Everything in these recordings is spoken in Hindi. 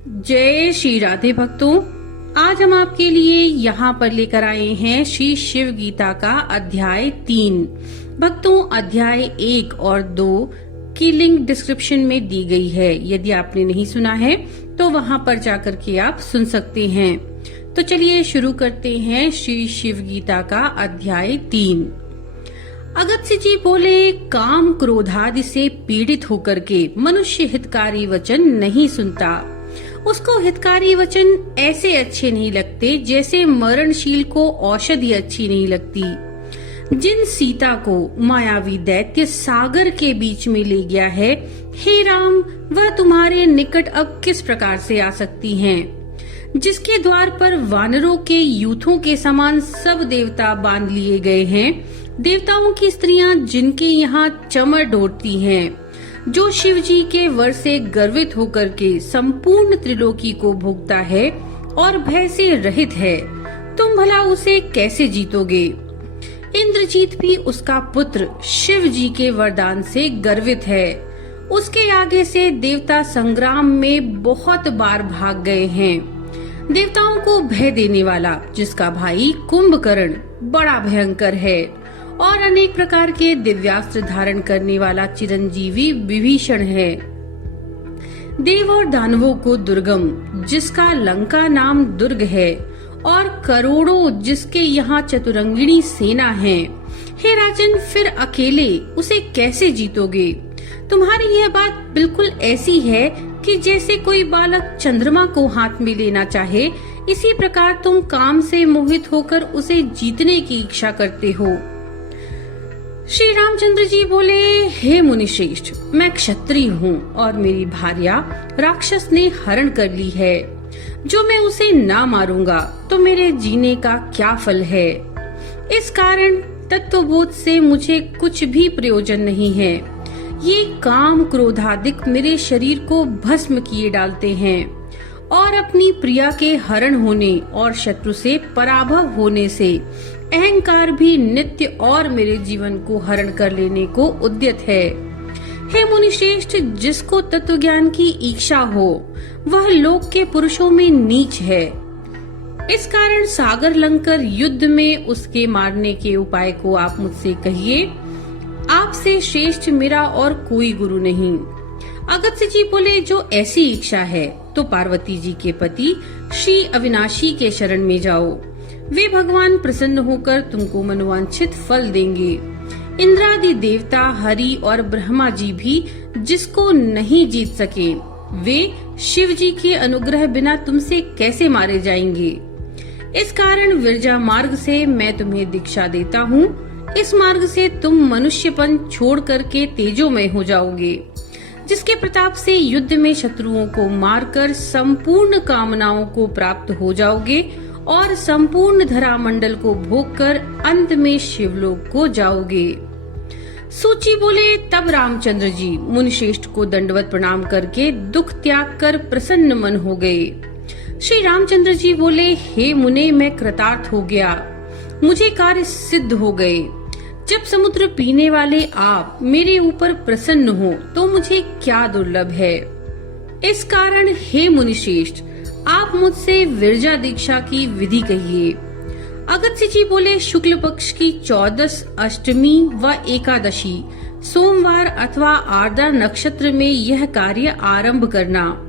जय श्री राधे भक्तों, आज हम आपके लिए यहाँ पर लेकर आए हैं श्री शिव गीता का अध्याय 3। भक्तों, अध्याय 1 और 2 की लिंक डिस्क्रिप्शन में दी गई है। यदि आपने नहीं सुना है तो वहाँ पर जाकर के आप सुन सकते हैं। तो चलिए शुरू करते हैं श्री शिव गीता का अध्याय 3। अगस्त्य जी बोले, काम क्रोधादि से पीड़ित होकर के मनुष्य हितकारी वचन नहीं सुनता। उसको हितकारी वचन ऐसे अच्छे नहीं लगते जैसे मरणशील को औषधि अच्छी नहीं लगती। जिन सीता को मायावी दैत्य सागर के बीच में ले गया है, हे राम, वह तुम्हारे निकट अब किस प्रकार से आ सकती हैं? जिसके द्वार पर वानरों के यूथों के समान सब देवता बांध लिए गए हैं, देवताओं की स्त्रियां जिनके यहाँ चमर डोरती हैं, जो शिव जी के वर से गर्वित होकर के संपूर्ण त्रिलोकी को भोगता है और भय से रहित है, तुम भला उसे कैसे जीतोगे? इंद्रजीत भी उसका पुत्र शिव जी के वरदान से गर्वित है। उसके आगे से देवता संग्राम में बहुत बार भाग गए हैं। देवताओं को भय देने वाला जिसका भाई कुंभकर्ण बड़ा भयंकर है और अनेक प्रकार के दिव्यास्त्र धारण करने वाला चिरंजीवी विभीषण है। देव और दानवों को दुर्गम जिसका लंका नाम दुर्ग है और करोड़ों जिसके यहाँ चतुरंगिणी सेना है। हे राजन, फिर अकेले उसे कैसे जीतोगे? तुम्हारी यह बात बिल्कुल ऐसी है कि जैसे कोई बालक चंद्रमा को हाथ में लेना चाहे, इसी प्रकार तुम काम से मोहित होकर उसे जीतने की इच्छा करते हो। श्री रामचंद्र जी बोले, हे मुनिश्रेष्ठ, मैं क्षत्रिय हूँ और मेरी भार्या राक्षस ने हरण कर ली है। जो मैं उसे ना मारूंगा तो मेरे जीने का क्या फल है? इस कारण तत्वबोध से मुझे कुछ भी प्रयोजन नहीं है। ये काम क्रोधादिक मेरे शरीर को भस्म किए डालते हैं और अपनी प्रिया के हरण होने और शत्रु से पराभव होने से अहंकार भी नित्य और मेरे जीवन को हरण कर लेने को उद्यत है। हे मुनिश्रेष्ठ, जिसको तत्व ज्ञान की इच्छा हो वह लोक के पुरुषों में नीच है। इस कारण सागर लंकर युद्ध में उसके मारने के उपाय को आप मुझसे कहिए। आपसे श्रेष्ठ मेरा और कोई गुरु नहीं। अगस्त्य जी बोले, जो ऐसी इच्छा है तो पार्वती जी के पति श्री अविनाशी के शरण में जाओ। वे भगवान प्रसन्न होकर तुमको मनोवांछित फल देंगे। इंद्रादि देवता, हरि और ब्रह्मा जी भी जिसको नहीं जीत सके, वे शिव जी के अनुग्रह बिना तुमसे कैसे मारे जाएंगे? इस कारण विरजा मार्ग से मैं तुम्हें दीक्षा देता हूँ। इस मार्ग से तुम मनुष्यपन छोड़ करके तेजोमय हो जाओगे, जिसके प्रताप से युद्ध में शत्रुओं को मारकर संपूर्ण कामनाओं को प्राप्त हो जाओगे और संपूर्ण धरा मंडल को भोगकर अंत में शिवलोक को जाओगे। सूची बोले, तब रामचंद्र जी मुनिश्रेष्ठ को दंडवत प्रणाम करके दुख त्याग कर प्रसन्न मन हो गए। श्री रामचंद्र जी बोले, हे मुने, मैं कृतार्थ हो गया, मुझे कार्य सिद्ध हो गए। जब समुद्र पीने वाले आप मेरे ऊपर प्रसन्न हो तो मुझे क्या दुर्लभ है? इस कारण हे मुनिश्रेष्ठ, आप मुझसे विरजा दीक्षा की विधि कहिए। अगस्त्य जी बोले, शुक्ल पक्ष की 14 अष्टमी व एकादशी सोमवार अथवा आर्द्रा नक्षत्र में यह कार्य आरंभ करना।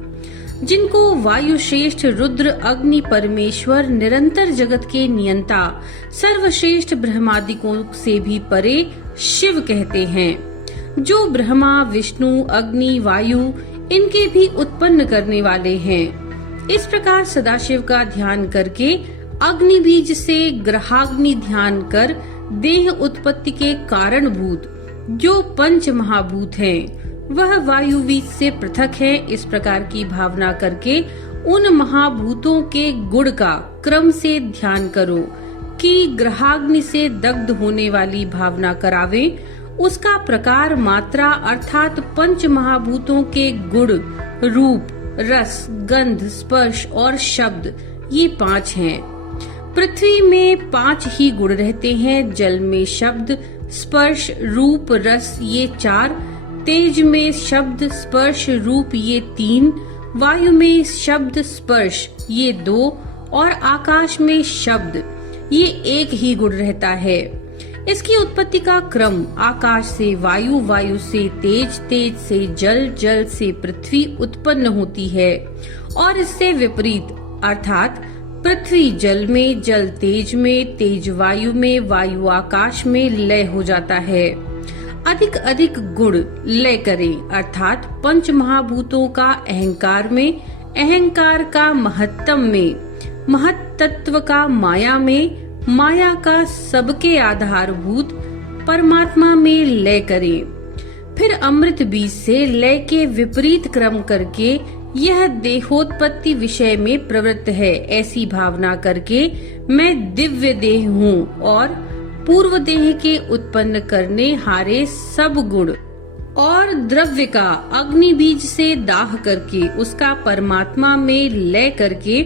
जिनको वायु श्रेष्ठ रुद्र अग्नि परमेश्वर निरंतर जगत के नियंता सर्वश्रेष्ठ ब्रह्मादिकों से भी परे शिव कहते हैं, जो ब्रह्मा विष्णु अग्नि वायु इनके भी उत्पन्न करने वाले हैं। इस प्रकार सदाशिव का ध्यान करके अग्नि बीज से ग्रहाग्नि ध्यान कर देह उत्पत्ति के कारणभूत जो पंच महाभूत हैं, वह वायु बीज से पृथक है। इस प्रकार की भावना करके उन महाभूतों के गुण का क्रम से ध्यान करो कि ग्रहाग्नि से दग्ध होने वाली भावना करावे। उसका प्रकार मात्रा अर्थात पंच महाभूतों के गुण रूप रस गंध स्पर्श और शब्द, ये 5 हैं। पृथ्वी में 5 ही गुण रहते हैं। जल में शब्द स्पर्श रूप रस ये 4, तेज में शब्द स्पर्श रूप ये 3, वायु में शब्द स्पर्श ये 2 और आकाश में शब्द ये 1 ही गुण रहता है। इसकी उत्पत्ति का क्रम आकाश से वायु, वायु से तेज, तेज से जल, जल से पृथ्वी उत्पन्न होती है और इससे विपरीत अर्थात पृथ्वी जल में, जल तेज में, तेज वायु में, वायु आकाश में लय हो जाता है। अधिक अधिक गुण लय करें अर्थात पंच महाभूतों का अहंकार में, अहंकार का महत्तम में, महत्तत्व का माया में, माया का सबके आधारभूत परमात्मा में लय करें। फिर अमृत बीज से लय के विपरीत क्रम करके यह देहोत्पत्ति विषय में प्रवृत्त है ऐसी भावना करके मैं दिव्य देह हूँ और पूर्व देह के उत्पन्न करने हारे सब गुण और द्रव्य का अग्नि बीज से दाह करके उसका परमात्मा में लय करके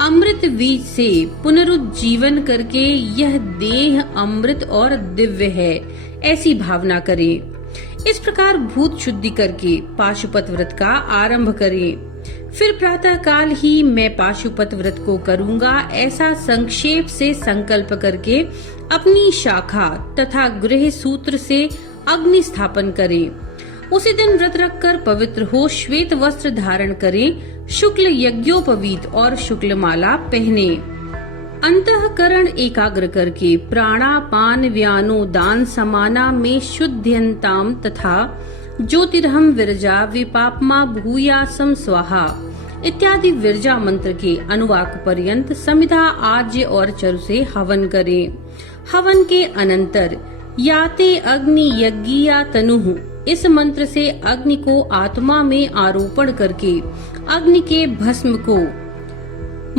अमृत बीज से पुनरुज्जीवन करके यह देह अमृत और दिव्य है ऐसी भावना करें। इस प्रकार भूत शुद्धि करके पाशुपत व्रत का आरंभ करें। फिर प्रातः काल ही मैं पाशुपत व्रत को करूंगा ऐसा संक्षेप से संकल्प करके अपनी शाखा तथा गृह सूत्र से अग्नि स्थापन करें। उसी दिन व्रत रखकर पवित्र हो श्वेत वस्त्र धारण करें, शुक्ल यज्ञोपवीत और शुक्ल माला पहने। अंतःकरण एकाग्र करके प्राणापान व्यानो दान समाना में शुद्ध्यंताम तथा ज्योतिर्हम विरजा विपापमा भूयासम स्वाहा इत्यादि विरजा मंत्र के अनुवाक पर्यंत समिधा आज्य और चरु से हवन करें। हवन के अनंतर याते अग्नि यज्ञिया तनुः इस मंत्र से अग्नि को आत्मा में आरोपण करके अग्नि के भस्म को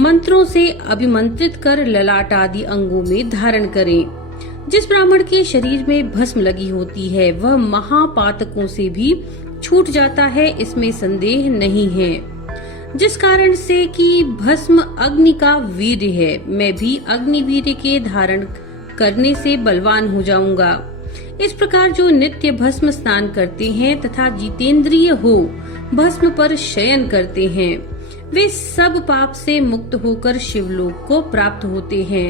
मंत्रों से अभिमंत्रित कर ललाट आदि अंगों में धारण करें। जिस ब्राह्मण के शरीर में भस्म लगी होती है वह महापातकों से भी छूट जाता है, इसमें संदेह नहीं है। जिस कारण से कि भस्म अग्नि का वीर्य है, मैं भी अग्नि वीर्य के धारण करने से बलवान हो जाऊंगा। इस प्रकार जो नित्य भस्म स्नान करते हैं तथा जितेंद्रिय हो भस्म पर शयन करते हैं वे सब पाप से मुक्त होकर शिवलोक को प्राप्त होते हैं।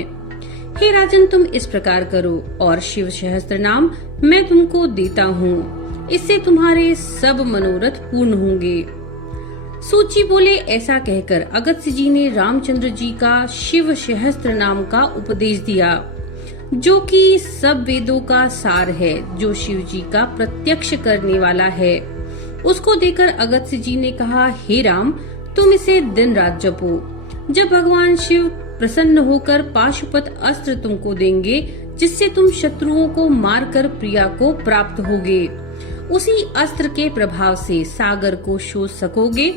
हे राजन, तुम इस प्रकार करो और शिव सहस्त्र नाम मैं तुमको देता हूँ, इससे तुम्हारे सब मनोरथ पूर्ण होंगे। सूची बोले ऐसा कहकर अगस्त्य जी ने रामचंद्र जी का शिव सहस्त्र नाम का उपदेश दिया जो कि सब वेदों का सार है, जो शिव जी का प्रत्यक्ष करने वाला है। उसको देकर अगस्त्य जी ने कहा, हे राम, तुम इसे दिन रात जपो। जब भगवान शिव प्रसन्न होकर पाशुपत अस्त्र तुमको देंगे जिससे तुम शत्रुओं को मारकर प्रिया को प्राप्त होगे, उसी अस्त्र के प्रभाव से सागर को शोध सकोगे।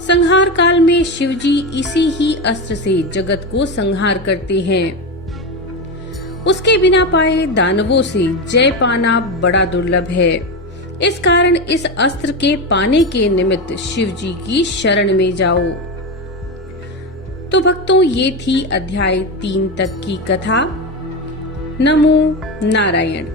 संहार काल में शिव जी इसी ही अस्त्र से जगत को संहार करते हैं। उसके बिना पाए दानवों से जय पाना बड़ा दुर्लभ है। इस कारण इस अस्त्र के पाने के निमित्त शिव जी की शरण में जाओ। तो भक्तों, ये थी अध्याय 3 तक की कथा। नमो नारायण।